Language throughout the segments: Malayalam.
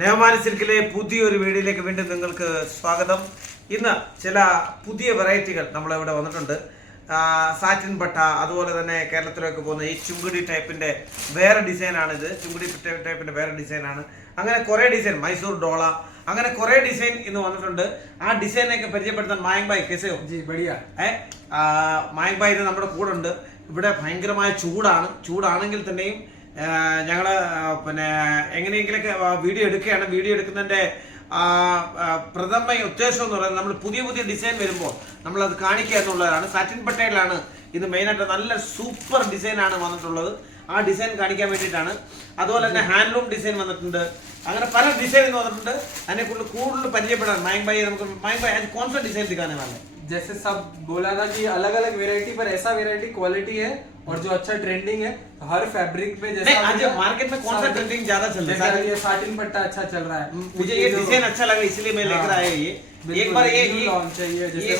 നവമാന സിൽക്കിലെ പുതിയൊരു വീഡിയോയിലേക്ക് വീണ്ടും നിങ്ങൾക്ക് സ്വാഗതം. ഇന്ന് ചില പുതിയ വെറൈറ്റികൾ നമ്മളിവിടെ വന്നിട്ടുണ്ട്. സാറ്റിൻ പട്ട, അതുപോലെ തന്നെ കേരളത്തിലേക്ക് പോകുന്ന ഈ ചുങ്കുടി ടൈപ്പിൻ്റെ വേറെ ഡിസൈനാണിത്. ചുങ്കുടി ടൈപ്പിൻ്റെ വേറെ ഡിസൈനാണ്. അങ്ങനെ കുറേ ഡിസൈൻ, മൈസൂർ ഡോള, അങ്ങനെ കുറേ ഡിസൈൻ ഇന്ന് വന്നിട്ടുണ്ട്. ആ ഡിസൈനൊക്കെ പരിചയപ്പെടുത്താൻ മായങ്ക് ഭായ് കേസയോ മായങ്ക് ഭായ് ഇത് നമ്മുടെ കൂടെ ഉണ്ട്. ഇവിടെ ഭയങ്കരമായ ചൂടാണെങ്കിൽ തന്നെയും ഞങ്ങൾ പിന്നെ എങ്ങനെയെങ്കിലൊക്കെ വീഡിയോ എടുക്കുകയാണ്. വീഡിയോ എടുക്കുന്നതിൻ്റെ പ്രഥമ ഉദ്ദേശം എന്ന് പറയുന്നത് നമ്മൾ പുതിയ പുതിയ ഡിസൈൻ വരുമ്പോൾ നമ്മളത് കാണിക്കുക എന്നുള്ളതാണ്. സാറ്റിൻ പട്ടയിലാണ് ഇത് മെയിനായിട്ട്. നല്ല സൂപ്പർ ഡിസൈനാണ് വന്നിട്ടുള്ളത്. ആ ഡിസൈൻ കാണിക്കാൻ വേണ്ടിയിട്ടാണ്. അതുപോലെ തന്നെ ഹാൻഡ്ലൂം ഡിസൈൻ വന്നിട്ടുണ്ട്. അങ്ങനെ പല ഡിസൈൻ വന്നിട്ടുണ്ട്. അതിനെ കൂടുതൽ പരിചയപ്പെടാൻ മായങ്ക് ഭായി നമുക്ക് മായങ്ക് ഭായി आज कौन सा डिजाइन दिखाने वाले हैं? जैसे सब बोला था कि अलग अलग वेरायटी पर ऐसा वेरायटी क्वालिटी है और जो अच्छा ट्रेंडिंग है हर फैब्रिक पे। जैसे आज मार्केट में कौन सा ट्रेंडिंग ज्यादा चल रहा है? ये साटिन पट्टा अच्छा चल रहा है, मुझे ये डिजाइन अच्छा लगा इसलिए मैं लेकर आया। ये एक बार ये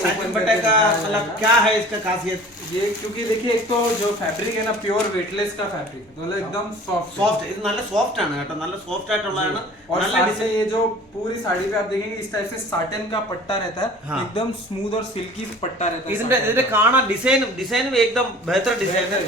साटिन पट्टा का मतलब क्या है इसका खासियत? ये क्योंकि देखिए एक तो जो फैब्रिक है ना प्योर वेटलेस का फैब्रिक है, मतलब एकदम सॉफ्ट ഇത് നല്ല സോഫ്റ്റ് ആണ് കേട്ടോ. നല്ല സോഫ്റ്റ് ആയിട്ടുള്ളതാണ്. और साथ से ये जो पूरी साड़ी पे आप देखेंगे इस टाइप से साटिन का पट्टा रहता है, एकदम स्मूथ और सिल्की पट्टा रहता है. ഇതിന്റെ കാണാൻ ഡിസൈനും एकदम बेहतर डिजाइन है.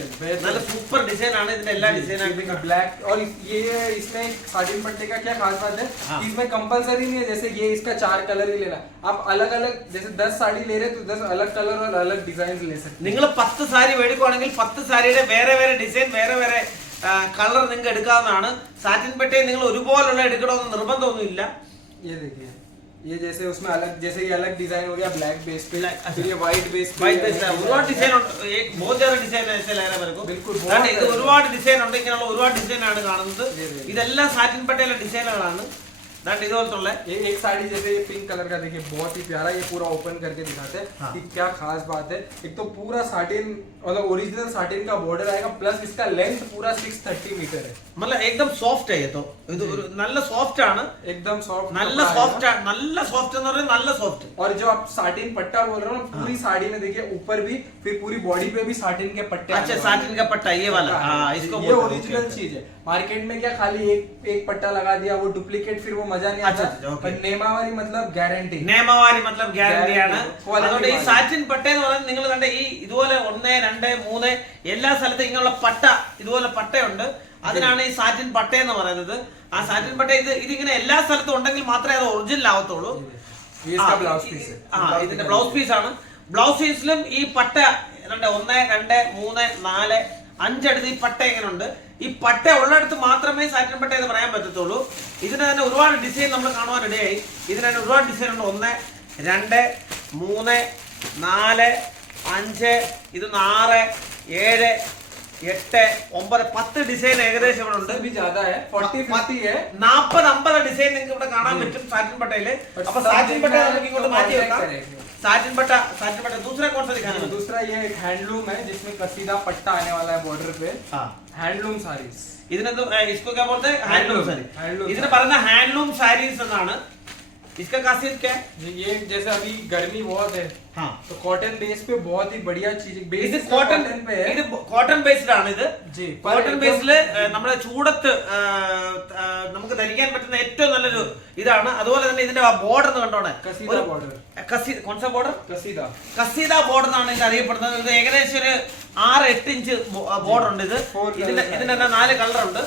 നല്ല സൂപ്പർ ഡിസൈൻ ആണ് ഇതിന്റെ എല്ലാ ഡിസൈനും. ब्लैक और ये इसमें साटिन पट्टे का क्या खास बात है, इसमें कंपलसरी नहीं है जैसे ये इसका 4 कलर ही लेना. आप अलग अलग जैसे 10 साड़ी ले रहे तो 10 अलग कलर और अलग डिजाइन ले सकते हैं. നിങ്ങൾ 10 സാരി മേടിക്കുകയാണെങ്കിൽ 10 സാരിയുടെ വേറെ വേറെ ഡിസൈൻ വേറെ കളർ നിങ്ങൾക്ക് എടുക്കാവുന്നതാണ്. സാറ്റിൻ പട്ടയെ നിങ്ങൾ ഒരുപോലുള്ള എടുക്കണമെന്ന് നിർബന്ധമൊന്നുമില്ല. ये देखिए ये जैसे उसमें अलग, जैसे ये अलग डिजाइन हो गया ब्लैक बेस पे, फिर ये व्हाइट बेस पे ഒരുപാട് ഡിസൈൻ ഉണ്ട്. बहुत ज्यादा डिजाइन है ऐसे लग रहा है मेरे को. बिल्कुल ഇത് ഒരുപാട് ഡിസൈൻ ഉണ്ട്. ഇങ്ങനെയുള്ള ഒരുപാട് ഡിസൈൻ ആണ് കാണുന്നത്. ഇതെല്ലാം സാറ്റിൻ പട്ടയിലെ ഡിസൈനുകളാണ്. ഇതുപോലത്തുള്ള एक साड़ी जैसे ये पिंक कलर का देखिए बहुत ही प्यारा. ये पूरा ओपन करके दिखाते हैं कि क्या खास बात है. एक तो पूरा साटिन मतलब ओरिजिनल साटिन का बॉर्डर आएगा, प्लस इसका लेंथ पूरा 630 मीटर है. मतलब एकदम सॉफ्ट है ये तो. ഇത് ഒരു നല്ല സോഫ്റ്റ് ആണ്. एकदम सॉफ्ट, നല്ല സോഫ്റ്റ് എന്ന് പറയുന്നത് നല്ല സോഫ്റ്റ്. और जो आप साटिन पट्टा बोल रहे हो ना, पूरी साड़ी में देखिए ऊपर भी फिर पूरी बॉडी पे भी साटिन के पट्टे. अच्छा साटिन का पट्टा ये वाला. इसको ये ओरिजिनल चीज है. मार्केट में क्या खाली एक पट्टा लगा दिया वो डुप्लीकेट, फिर वो मजा नहीं आता. पर नेमावारी मतलब गारंटी. നേമവാരി मतलब ഗ്യാരണ്ടി ആണ്. അതുകൊണ്ട് ഈ സാറ്റിൻ പട്ട എന്ന് പറയുന്നത് നിങ്ങൾ കണ്ട ഈ ഇതുപോലെ 1, 2, 3 എല്ലാ സ്ഥലത്തും ഇങ്ങനെയുള്ള പട്ട ഇതുപോലെ പട്ടയുണ്ട്. അതിനാണ് ഈ സാറ്റിൻ പട്ട എന്ന് പറയുന്നത്. ആ സാറ്റിൻ പട്ട ഇതിങ്ങനെ എല്ലാ സ്ഥലത്തും ഉണ്ടെങ്കിൽ മാത്രമേ അത് ഒറിജിനൽ ആവത്തുള്ളൂ. ഇതിന്റെ ബ്ലൗസ് പീസ് ആണ്. ബ്ലൗസ് പീസിലും ഈ പട്ട 1, 2, 3, 4, 5 അടുത്ത് ഈ പട്ട ഇങ്ങനെ ഉണ്ട്. ഈ പട്ട ഉള്ളിടത്ത് മാത്രമേ സാറ്റിൻ പട്ട എന്ന് പറയാൻ പറ്റത്തുള്ളൂ. ഇതിന് തന്നെ ഒരുപാട് ഡിസൈൻ നമ്മൾ കാണുവാനിടയായി. ഇതിന് തന്നെ ഒരുപാട് ഡിസൈൻ ഉണ്ട്. 1, 2, 3, 4, 5, ഇത് 6, 7, 8, 9, 10 ഡിസൈൻ ഏകദേശം ഇവിടെ ഉണ്ട്. 40-50 ഡിസൈൻ നിങ്ങൾക്ക് ഇവിടെ കാണാൻ പറ്റും സാറ്റിൻ പട്ടയില്. അപ്പൊ സാറ്റിൻ പട്ട നമുക്ക് ഇങ്ങോട്ട് മാറ്റി വെക്കാം. साटिन पट्टा दूसरा कौन सा दिखाना है? दूसरा ये हैंडलूम है जिसमें कसीदा पट्टा आने वाला है बॉर्डर पे. हैंडलूम साड़ीज. इसको क्या बोलते हैं? हैंडलूम साड़ी. ഇതിനെ പറയുന്ന ഹാൻഡ്ലൂം സാരീസ് എന്നാണ്. इसका खासियत क्या है? ये जैसे अभी गर्मी बहुत है, हाँ, तो कॉटन बेस पे बहुत ही बढ़िया चीज. ഇത് കോട്ടൺ ബേസ്ഡ് ആണ്. ഇത് കോട്ടൺ ബേസില് നമ്മുടെ ചൂടത്ത് നമുക്ക് ധരിക്കാൻ പറ്റുന്ന ഏറ്റവും നല്ലൊരു ഇതാണ്. അതുപോലെ തന്നെ ഇതിന്റെ ബോർഡർ എന്ന് കണ്ടോണേ, കസീദ ബോർഡർ എന്നാണ് ഇത് അറിയപ്പെടുന്നത്. ഇത് ഏകദേശം ഒരു 6-8 ഇഞ്ച് ബോർഡർ ഉണ്ട്. ഇതിന്റെ 4 കളർ ഉണ്ട്.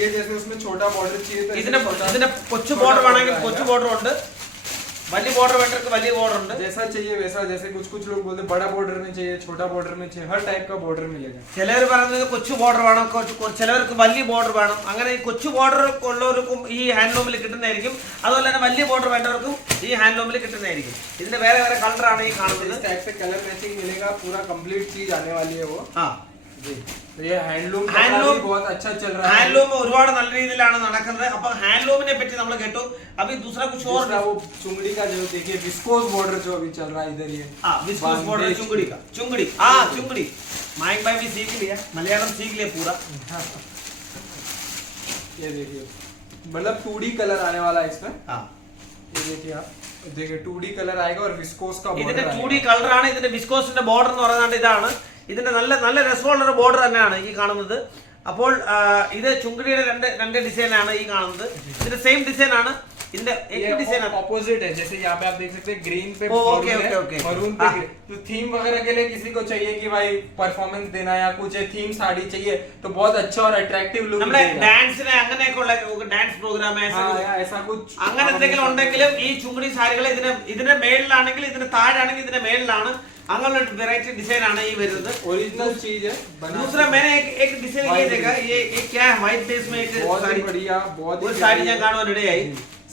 ये जैसे उसमें छोटा बॉर्डर चाहिए तो ഇതിന്റെ കൊച്ചു ബോർഡർ വേണമെങ്കിൽ കൊച്ചു ബോർഡർ ഉണ്ട്. വലിയ ബോർഡർ വേണ്ടവർക്ക് വലിയ ബോർഡർ ഉണ്ട്. जैसा चाहिए वैसा. जैसे कुछ लोग बोलते बड़ा बॉर्डर में चाहिए, छोटा बॉर्डर में चाहिए, हर टाइप का बॉर्डर मिलेगा. ചിലർ പറയുന്നത് കൊച്ചു ബോർഡർ വേണം, ചിലവർക്ക് വലിയ ബോർഡർ വേണം. അങ്ങനെ ഈ കൊച്ചു ബോർഡർ ഉള്ളവർക്കും ഈ ഹാൻഡ്ലൂമിൽ കിട്ടുന്നതായിരിക്കും. അതുപോലെ തന്നെ വലിയ ബോർഡർ വേണ്ടവർക്കും ഈ ഹാൻഡ്ലൂമിൽ കിട്ടുന്നതായിരിക്കും. ഇതിന്റെ വേറെ കളറാണ് ഈ കാണുന്നത്. इस टाइप से कलर मैचिंग मिलेगा. पूरा कंप्लीट चीज आने वाली है वो. हाँ जी. तो ये हैंडलूम बहुत अच्छा चल रहा है. ഹാൻഡ്ലൂം ഒരുപാട് നല്ല രീതിയിലാണ് നടക്കുന്നത്. അപ്പൊ ഹാൻഡ്ലൂമിനെ പറ്റി നമ്മൾ കേട്ടു. अभी दूसरा कुछ और वो चुंगड़ी का जो देखिए विस्कोस बॉर्डर जो अभी चल रहा है इधर. ये विस्कोस बॉर्डर चुंगड़ी का चुंगड़ी माइक भाई भी सीख लिया, मलयालम सीख लिया पूरा. ये देखिए मतलब 2D कलर आने वाला है इसमें. ये देखिए आप देखिए 2D कलर आएगा और विस्कोस का बॉर्डर. ഇതിന്റെ 2D കളർ ആണ്. ഇതിന്റെ വിസ്കോസിന്റെ ബോർഡർ എന്ന് പറയുന്നത് ഇതാണ്. ഇതിന്റെ നല്ല നല്ല രസമുള്ള ബോർഡർ തന്നെയാണ് ഈ കാണുന്നത്. അപ്പോൾ ഇത് ചുങ്കിടിയുടെ രണ്ട് ഡിസൈനാണ് ഈ കാണുന്നത്. ഇതിന്റെ सेम ഡിസൈൻ ആണ്. ഇതിന്റെ एक डिजाइन ऑपोजिट है, जैसे यहाँ पे आप देख सकते हैं ग्रीन पे मरून पे तो थीम वगैरह के लिए किसी को चाहिए कि भाई परफॉर्मेंस देना या कुछ थीम साड़ी चाहिए तो बहुत अच्छा और अट्रैक्टिव लुक നമ്മുടെ ഡാൻസിനെ അങ്ങനെയൊക്കെയുള്ള ഡാൻസ് പ്രോഗ്രാം ऐसा कुछ അങ്ങനെ എന്തെങ്കിലും ഉണ്ടെങ്കിലും ഈ ചുങ്കിടി സാരികൾ ഇതിന്റെ മേളിലാണെങ്കിൽ ഇതിന്റെ താഴെയാണെങ്കിൽ ഇതിന്റെ മേളിലാണ്. അങ്ങനെ വെറൈറ്റി डिजाइन ആണ് ഈ വരുന്നത്. ओरिजिनल चीज है. दूसरा मैंने एक डिजाइन ये देखा, ये क्या है, व्हाइट बेस में एक साड़ी बढ़िया, बहुत वो साड़ी ഞാൻ കാണുവാൻ ഇടയായി.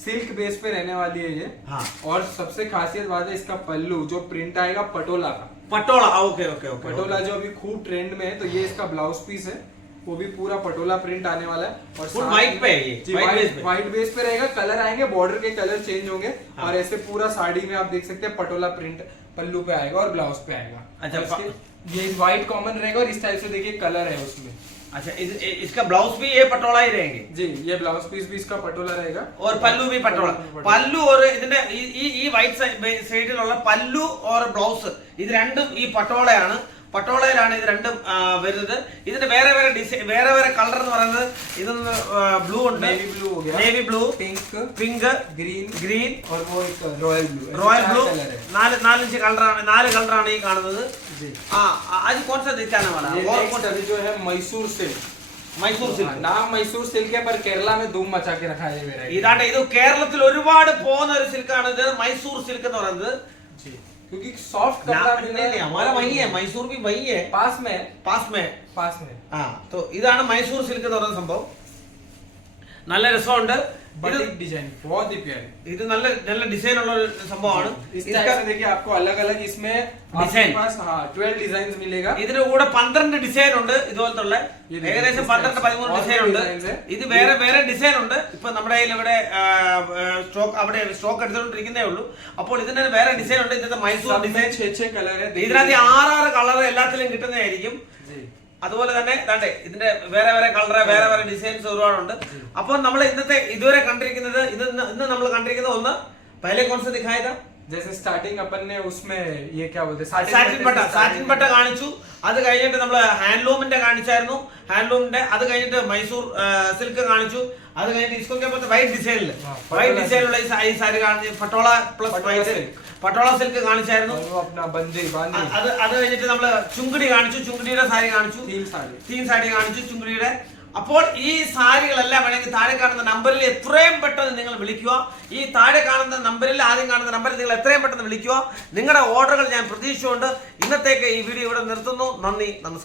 सिल्क बेस पे रहने वाली है ये. हाँ. और सबसे खासियत बात है इसका पल्लू जो प्रिंट आएगा पटोला का. Patola, okay okay okay. Patola जो अभी खूब ट्रेंड में है, तो ये इसका ब्लाउज पीस है, वो भी पूरा पटोला प्रिंट आने वाला है. और फुल व्हाइट पे है ये, व्हाइट बेस पे रहेगा. कलर आएंगे, बॉर्डर के कलर चेंज होंगे. हाँ. और ऐसे पूरा साड़ी में आप देख सकते हैं पटोला प्रिंट पल्लू पे आएगा और ब्लाउज पे आएगा. अच्छा, ये व्हाइट कॉमन रहेगा और इस टाइप से देखिए कलर है उसमें. अच्छा, इसका ब्लाउज भी ये पटोला ही रहेंगे जी. ये ब्लाउज पीस भी इसका पटोला रहेगा और पल्लू भी पटोला. പല്ലു और ഇതിന്റെ ഈ വൈറ്റ് സൈഡിലുള്ള പല്ലു और ബ്ലൗസ് ഇത് രണ്ടും ഈ പട്ടോളയാണ്. പട്ടോളയിലാണ് ഇത് രണ്ടും വരുന്നത്. ഇതിന്റെ വേറെ വേറെ ഡിസൈൻ, വേറെ വേറെ കളർ എന്ന് പറയുന്നത് ഇതൊന്ന് ബ്ലൂ ഉണ്ട്, നേവി ബ്ലൂ, പിങ്ക്, ഗ്രീൻ और वो एक रॉयल ब्लू. Royal blue. നാലഞ്ച് കളറാണ്, 4 കളറാണ് ഈ കാണുന്നത്. आज कौन सा दिखाने वाला है? और कौन सा जो है मैसूर सिल्क. मैसूर सिल्क नाम मैसूर सिल्क है, पर केरला में धूम मचा के रखा है ये वेराइटी. ഇതാണ്ട് ഇത് കേരളത്തിൽ ഒരുപാട് പോകുന്ന ഒരു സിൽക്കാണ് ഇത് മൈസൂർ സിൽക്ക് എന്ന് പറയുന്നത്. क्योंकि सॉफ्ट कपड़ा मिलने नहीं, हमारा वही है, मैसूर भी वही है, पास में पास में. तो ഇതാണ് മൈസൂർ സിൽക്ക് എന്ന് പറയുന്ന സംഭവം. നല്ല രസമുണ്ട്. बटिक डिजाइन बहुत ही प्यारी. ഇത് നല്ല നല്ല ഡിസൈൻ ഉള്ള ഒരു സംഭവമാണ്. इस टाइप से देखिए आपको अलग अलग इसमें आपके पास 12 डिजाइन मिलेगा. ഇതിന്റെ കൂടെ 12 ഡിസൈൻ ഉണ്ട്. ഇതുപോലത്തുള്ള ഏകദേശം 12-13 ഡിസൈൻ ഉണ്ട്. ഇത് വേറെ വേറെ ഡിസൈൻ ഉണ്ട്. ഇപ്പൊ നമ്മുടെ കയ്യിൽ ഇവിടെ സ്റ്റോക്ക് എടുത്തുകൊണ്ടിരിക്കുന്നേ ഉള്ളൂ. അപ്പോൾ ഇതിന്റെ വേറെ ഡിസൈൻ ഉണ്ട്. ഇതിന്റെ മൈസൂർ ഡിസൈൻ 6 കളർ है. ഇതിനകത്ത് 6 കളർ എല്ലാത്തിലും കിട്ടുന്നതായിരിക്കും. അതുപോലെ തന്നെ ദാണ്ടെ ഇതിന്റെ വേറെ വേറെ കളർ, വേറെ വേറെ ഡിസൈൻസ് ഒരുപാടുണ്ട്. അപ്പോൾ നമ്മൾ ഇന്നത്തെ ഇതുവരെ കണ്ടിരിക്കുന്നത് ഇന്ന് നമ്മൾ കണ്ടിരിക്കുന്നത് ഒന്ന് പഹലെ कौन सा दिखाया था? जैसे स्टार्टिंग अपन ने उसमें ये क्या बोलते हैं സാറ്റിൻ പട്ട കാണിച്ചു. അത് കഴിഞ്ഞിട്ട് നമ്മൾ ഹാൻഡ്ലൂമിന്റെ കാണിച്ചായിരുന്നു. ഹാൻഡ്ലൂമിന്റെ അത് കഴിഞ്ഞിട്ട് മൈസൂർ സിൽക്ക് കാണിച്ചു. അത് കഴിഞ്ഞിട്ട് ഇസ്കോ വൈറ്റ് ഡിസൈനിലുള്ള ഈ സാരി കാണിച്ചു. Patola plus white patola silk കാണിച്ചായിരുന്നു. അത് കഴിഞ്ഞിട്ട് നമ്മള് ചുങ്കിടി കാണിച്ചു. ചുങ്കിടിയുടെ സാരി കാണിച്ചു. തീം സാരി കാണിച്ചു ചുങ്കിടിയുടെ. അപ്പോൾ ഈ സാരികളെല്ലാം വേണമെങ്കിൽ താഴെ കാണുന്ന നമ്പറിൽ എത്രയും പെട്ടെന്ന് നിങ്ങൾ വിളിക്കുക. ഈ താഴെ കാണുന്ന നമ്പറിൽ, ആദ്യം കാണുന്ന നമ്പറിൽ നിങ്ങൾ എത്രയും പെട്ടെന്ന് വിളിക്കുക. നിങ്ങളുടെ ഓർഡറുകൾ ഞാൻ പ്രതീക്ഷിച്ചുകൊണ്ട് ഇന്നത്തേക്ക് ഈ വീഡിയോ ഇവിടെ നിർത്തുന്നു. നന്ദി, നമസ്കാരം.